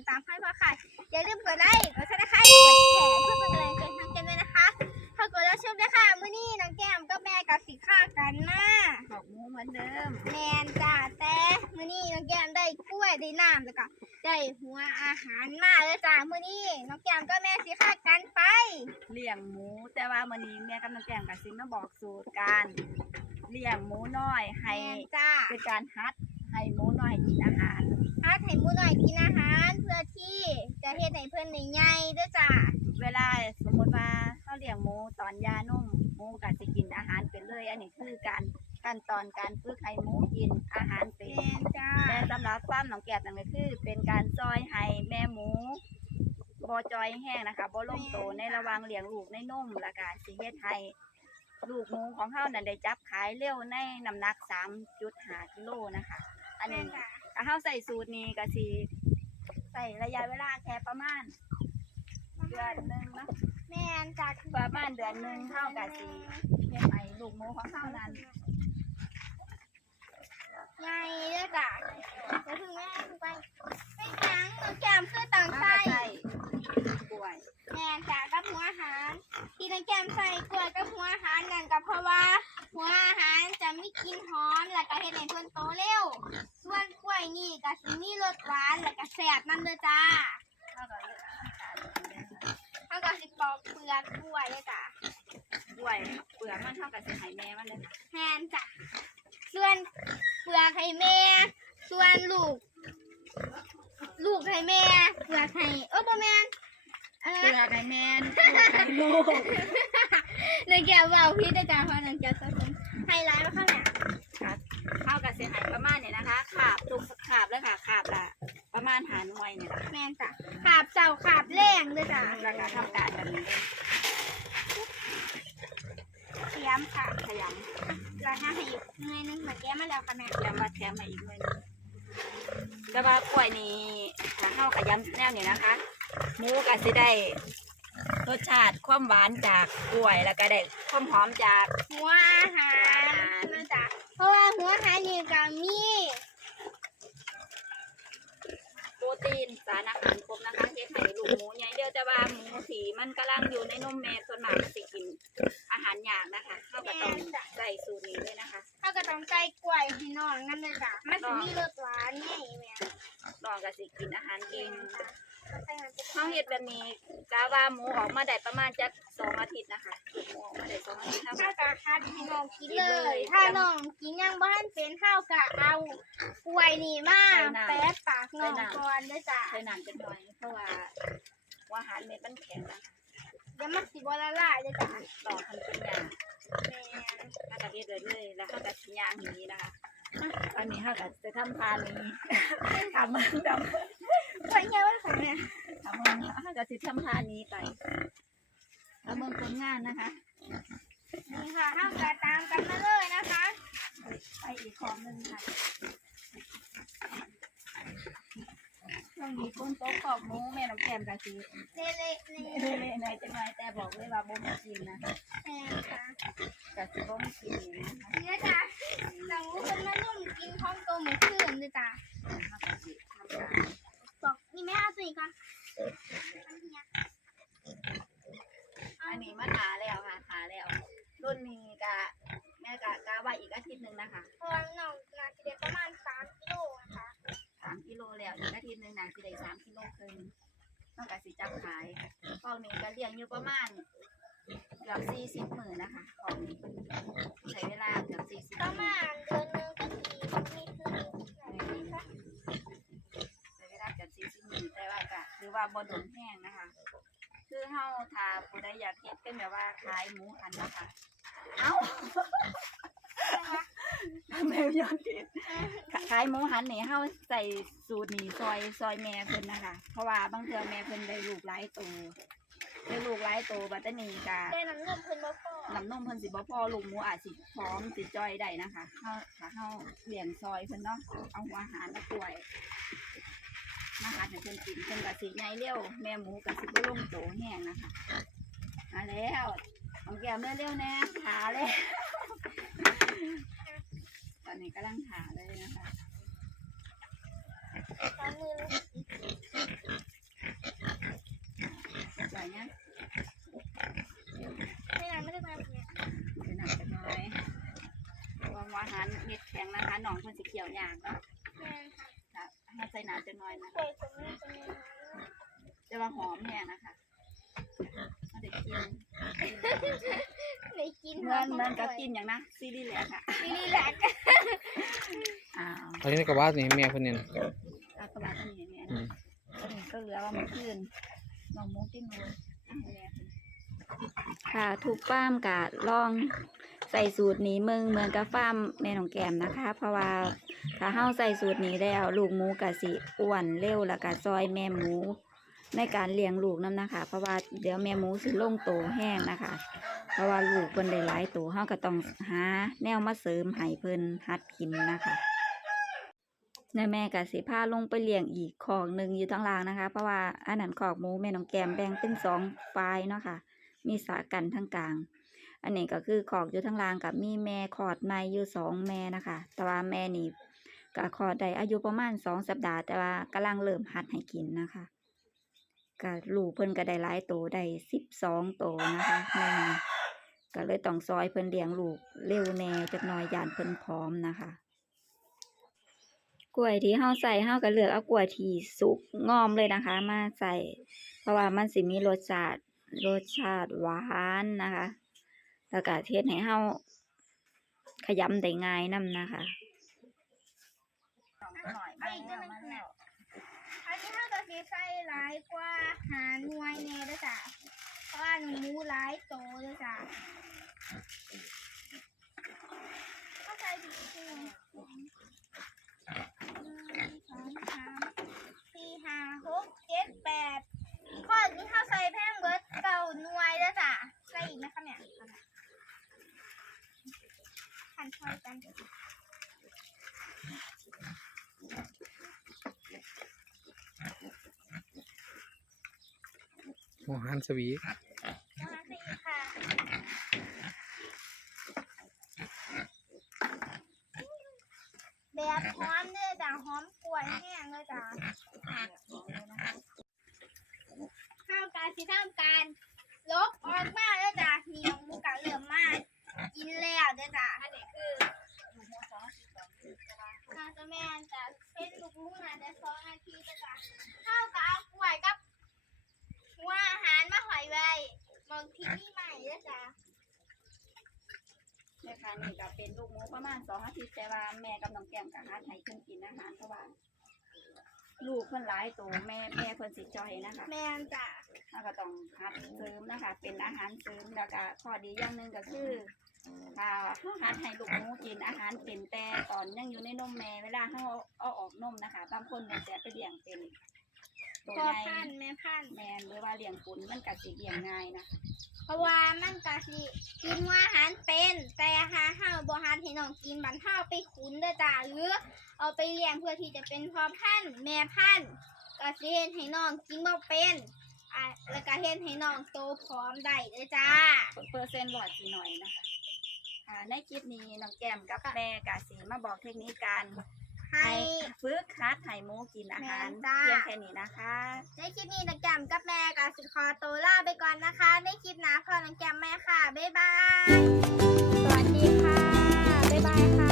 ดินตามให้พ่อค่ะอย่าลืมกดไลค์กดซับสไครต์กดแชร์เพื่อเป็นกำลังใจให้กันด้วยนะคะถ้ากดแล้วชมด้วยค่ะมื้อนี้น้องแก้มก็แม่กับสิค่ากันนะบอกหมูเหมือนเดิมแมนจ้าแต่มื้อนี้น้องแก้มได้กล้วยได้น้ำแล้วก็ได้หัวอาหารมาเลยจ้ามื้อนี้น้องแก้มก็แม่สิค่ากันไป เลี้ยงหมู แต่ว่ามื้อนี้แม่กำลังแกงกับซิมมาบอกสูตรการเลี้ยงหมูน้อยให้แมนจ้า เป็นการฮัด ให้หมูน้อยกินอาหารถ้าไข่หมูหน่อยกินอาหารเพื่อที่จะเฮ็ดให้เพิ่นใหญ่ๆเด้วยจ้าเวลาสมมติว่าเขาเลี้ยงหมูตอนยานุ่มหมูก็จะกินอาหารเป็นเลย อันนี้คือการขั้นตอนการฝึกให้หมูกินอาหารเป็แมนนจ้าแต่สำหรับความหนองแกบนั่นก็คือ เป็นการซอยให้แม่หมูบจอยแห้งนะคะบ่ลงโตในระหว่างเลี้ยงลูกในนมแล้วก็สิเฮ็ดให้ลูกหมูของเฮานั่นได้จับขายเร็วในน้ำหนัก 3.5กิโลนะคะ อันแมนี้นจ้าถ้าเฮาใส่สูตรนี้ก็สิใส่ระยะเวลาแค่ประมาณ เดือนหนึงนะแมนจ้าประมาณเดือนหนึงเฮาก็สิเฮ็ดให้ลูกหมูของเฮานั้นใหญ่เด้อจ้าเดี๋ยวถึงแม่ถึงไปไปจังน้องแก้มคือต่างใส่ใส่กล้วยแมนจ้ากับหัวอาหาร ที่น้องแก้มใส่กล้วยกับหัวอาหารนั่นก็เพราะว่า หัวอาหารจะมีกลิ่นหอมแล้วก็เฮ็ดให้เพิ่นโตเร็วส่วน กล้วยนี่ก็สิมีรสหวานแล้วก็แซ่บนำเด้อจ้าเฮาก็เลือกอาหารเฮาก็สิปอกเปลือกกล้วยเด้อจ้ากล้วยเปลือกมันเฮาก็สิให้แม่มันเลยค่ะแมนจ้ะส่วนเปลือกให้แม่ ส่วนลูก ลูกให้แม่ เปลือกให้เออบ่แม่นเอเปลืออกให้แม่นปลูกให้ลูกในแก้วเว่าพี่ได้จ้าเพราะนังจะสะสมไฮไลท์มาข้างหน้าค่ะเข้ากับเสียหายประมาณเนี่ยนะคะขาบทุกขาบเลยค่ะขาบละประมาณหาหน่วยเนี่ยแหละแม่นจ้ะขาบเจ้าขาบแรงเลยจ้ะแล้วก็ทำการแบบนี้เตรียมค่ะขยเราทำให้อีกหน่วยหนึงมาแก้มาแล้วค่ะแม่ำยำมาแถมมาอีกหน่วยหนึงแต่ว่ากล้วยนี้ถ้าเข้ากับยำแนวนี้นะคะหมูก็สิได้รสชาติความหวานจากกล้วยแล้วก็ได้ความหอมจากหัวอาหารนะจ๊ะเพ ราะว่าหัวอาหารนี่ก็มีโปรตีนสารอาหารครบนะคะเฮ็ดให้ลูกหมูใหญ่เดียวแต่ว่าหมูสีมันกำลังอยู่ในนมแม่ส่วนมากมันสิกิน อาหารยากนะคะเข้าก็ต้องใส่สูตรนี้ด้วยนะคะ เขาก็ต้องใส่กล้วยให้น้องนั่นเลยจ้ะมันจะมีรสหวานไงแม่ลองกับสิกินอาหารเก่งใส่น้ำตาลเขาเห็ดแบบนี้กาว่าหมูออกมาได้ประมาณจักสองอาทิตย์นะคะหมูออกมาได้สองอาทิตย์เท่าข้ากัวนกะคัดให้น้องกินเลกินเลยยถ้าน้องกิน ยังบ้านเป็นข้าวกะเอากล้วยนี่มาใส่น้ำแปะปากน้องก่อนเด้อจ้ะใช้น้ำจักหน่อยเพราะว่าว่าอาหารเม็ดมันแข็งนะเดี๋ยวมันสิบ่ละลายเด้อจ้ะต่อทันเป็นยาแม่ถ้ากับเฮ็ดเลยเลยแล้วเขากับชิ้นยางอย่างนี้นะคะตอนนี้เขากับจะทำทานนี้ทำมันทำไปเงี้ยว่าของแม่ทำมันเขากับสิทำทานนี้ไปทำเมืองผลงานนะคะนี่ค่ะข้าวกะตามกันมาเลยนะคะ ไปอีกของหนึ่งค่ะช่วงนี้คนโต๊ะกรอบหมูแม่น้องแก้มกับสีเละๆนี่เละๆหน่อยจังหน่อยแต่บอกเลยว่าบ่มากินนะแม่ค่ะกับสิบ่มากินนะคะนี่จ้ะหนังคนมานุ่มกินท้องโตเหมือนคืนเด้อจ้ะเขากับสิทำการบอกนี่แม่เอาสิก่อนอันเนี้ย ได้สามกิโลครึ่งต้องกะสิจับขายพวกนี้ก็เลี้ยงอยู่ประมาณเกือบสี่สิบหมื่นนะคะของนี้ใช้เวลาเกือบสี่สิบประมาณเดือนหนึงก็สีมีคืนะคะใช้เวลาเกือบสี่สิบหมื่นแต่ว่ากะคือว่าบ่ดนแห้งนะคะ คือเฮาถ้าผู้ใดอยากเฮ็ดเป็นแบบว่าขายหมูหันนะคะเอ้า แมวยอดเด็ดขายหมูหันนี่เฮาใส่สูตรนี่ซอยซอยแม่เพิ่นนะคะ เพราะว่าบางเทื่อแม่เพิ่นได้ลูกหลายโตได้ลูกหลายโตบัดนี้กะได้น้ำนมเพิ่นมาพอน้ำนมเพิ่นสิบ่พอลูกหมูอาจสิพร้อมสิจ้อยได้นะคะเฮาถ้าเฮาเลี้ยงซอยเพิ่นเนาะเอาหัวอาหารมากล้วยมาหาให้เพิ่นกินเพิ่นก็สิใหญ่เร็วแม่หมูก็สิบ่ลงโตแห้งนะคะมาแล้วของแก้มเร็วๆแน่หาเลยต อนนี้กำลังหาเลยนะคะใส่เนี้ยไม่นานไม่ได้มาเนี่ยเดี๋ยวหนักจะน้อยลองว่าหันเม็ดแข็งนะคะหนองคนสีเขียวอย่างเนาะให้ใส่หนาจะน้อยนะจะว่าหอมแน่นะคะเด็กกิน ได้กินเหมือนเหมือนกับกินอย่างนะซีรีส์แหละค่ะนี่แหละอ้าวอันนี้ก็ว่านี่แม่เพิ่นเนี่ยเอากระบะตัวนี้เนี่ยอืมตัวนี้ก็เหลือว่ามันคืนน้องมุกกินเลยอะแม่เพิ่นค่ะทุกฟาร์มกะลองใส่สูตรนี้เมืองเหมือนกับฟาร์มแม่น้องแก้มนะคะ เพราะว่าถ้าเฮาใส่สูตรนี้แล้วลูกหมูกะสิอ้วนเร็วแล้วก็ซอยแม่หมู ในการเลี้ยงลูกนํนะคะ เพราะว่าเดี๋ยวแม่หมูสิลงโตแห้งนะคะ เพราะว่าลูกเพิ่นได้หลายโตเฮาก็ต้องหาแนวมาเสริมให้เพิ่นหัดกินนะคะแม่แม่ก็สิพาลงไปเลี้ยงอีกคอกหนึ่งอยู่ทางล่างนะคะ เพราะว่าอันนั้นคอกหมูแม่น้องแกมแบ่งเป็นสองฝ่ายเนาะค่ะ มีสากันทั้งกลาง อันนี้ก็คือคอกอยู่ทางล่างกับมีแม่คอดใหม่อยู่สองแม่นะคะ แต่ว่าแม่นี่ก็คอดได้อายุประมาณสองสัปดาห์ แต่ว่ากำลังเริ่มหัดให้กินนะคะ ก็ลูกเพิ่นก็ได้หลายโตได้สิบสองโตนะคะแม่นี่ก็เลยต้องซอยเพิ่นเลี้ยงลูกเร็วแน่จักหน่อยยานเพิ่นพร้อมนะคะ กล้วยที่เฮาใส่เฮาก็เลือกเอากล้วยที่สุกงอมเลยนะคะ มาใส่ เพราะว่ามันสิมีรสชาติรสชาติหวานนะคะ แล้วก็เทศให้เฮาขยำได้ง่ายนํนะคะเอานึงค่ะ สีใส่หลายกว่าหาหน่วยแน่เด้วยจ้ะเพราะว่าหนูหลายโตเลยจ้ะเข้าใจผิดใช่ไหมหนึ่งสองสามสี่ห้าหกเจ็ดแปดข้อนี้เข้าใส่แพงเบิร์ดเก่าหน่วยแล้วจ้ะใส่อีกไหมคะเนี่ยขันช่วยกัน หัวหันสวี นะคะสี่ค่ะแบบหอมเด้อจ้ะหอมกล้วยแห้งเลยจ้ะข้าวการสิทำการลบออกมาแล้วจ้ะเหนียวหมูกะเหลือมมากกินแล้วเด้อจ้ะอันนี้คือน่าจะแม่นจ้ะเป็นลูกหมูน่าจะสองนาทีเด้อจ้ะข้าวกะเอากล้วยกับ หัวอาหารมาหอยไว้มองที่นี่ใหม่ด้วยจ้ะ แม่ค้านี่ก็เป็นลูกหมูประมาณสองอาทิตย์แต่ว่าแม่กับน้องแก้มก็หาให้เพิ่นกินอาหารเพราะว่าลูกเพิ่นหลายตัวแม่แม่เพิ่นสิจอยนะคะแม่นจ้ะเราก็ต้องหัดเสริมนะคะ เป็นอาหารเสริมแล้วก็ข้อดีอย่างหนึ่งก็คือถ้าเราหัดให้ลูกหมูกินอาหารเป็นแต่ตอนยังอยู่ในนมแม่เวลาเราเอาออกนมนะคะบางคนเนี่ยจะไปเลี้ยงเป็น ตัวพ่อใหญ่พันธุ์แม่พันธุ์แมนหรือว่าเลี้ยงปุนมันก็สิเลี้ยงง่ายนะเพราะว่ามันก็สิกินหัวอาหารเป็น แต่หาห้าบ่หันให้น้องกินบันเท่าไปขุนเด้อจ้ะหรือ เอาไปเลี้ยงเพื่อที่จะเป็นพ่อพันธุ์แม่พันธุ์ก็สิเฮ็ดให้น้องกินบ่เป็นอะแล้วก็เฮ็ดให้น้องโตพร้อมได้เด้อจ้า เปอร์เซ็นต์หลอดสิหน่อยนะคะอ่าในคลิปนี้น้องแก้มกับแม่กาสีมาบอกเทคนิคการ ให้ฝึกคัดไห่มกินอาหารเพียงแค่นี้นะคะในคลิปนี้นักแกมกับแม่กับสิคอโตล่าไปก่อนนะคะ ในคลิปนะพอนักแกมแม่ค่ะ บ๊ายบาย สวัสดีค่ะ บ๊ายบายค่ะ